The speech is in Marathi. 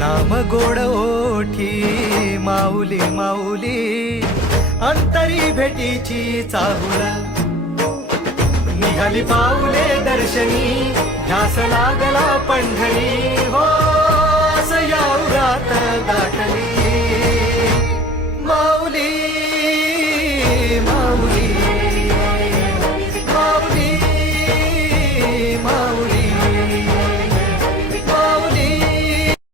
नाम गोड ओठी माऊली माऊली अंतरी भेटीची चाहुल निघाली पाऊले दर्शनी ध्यास लागला पंढरी हो असं या उरात दाटली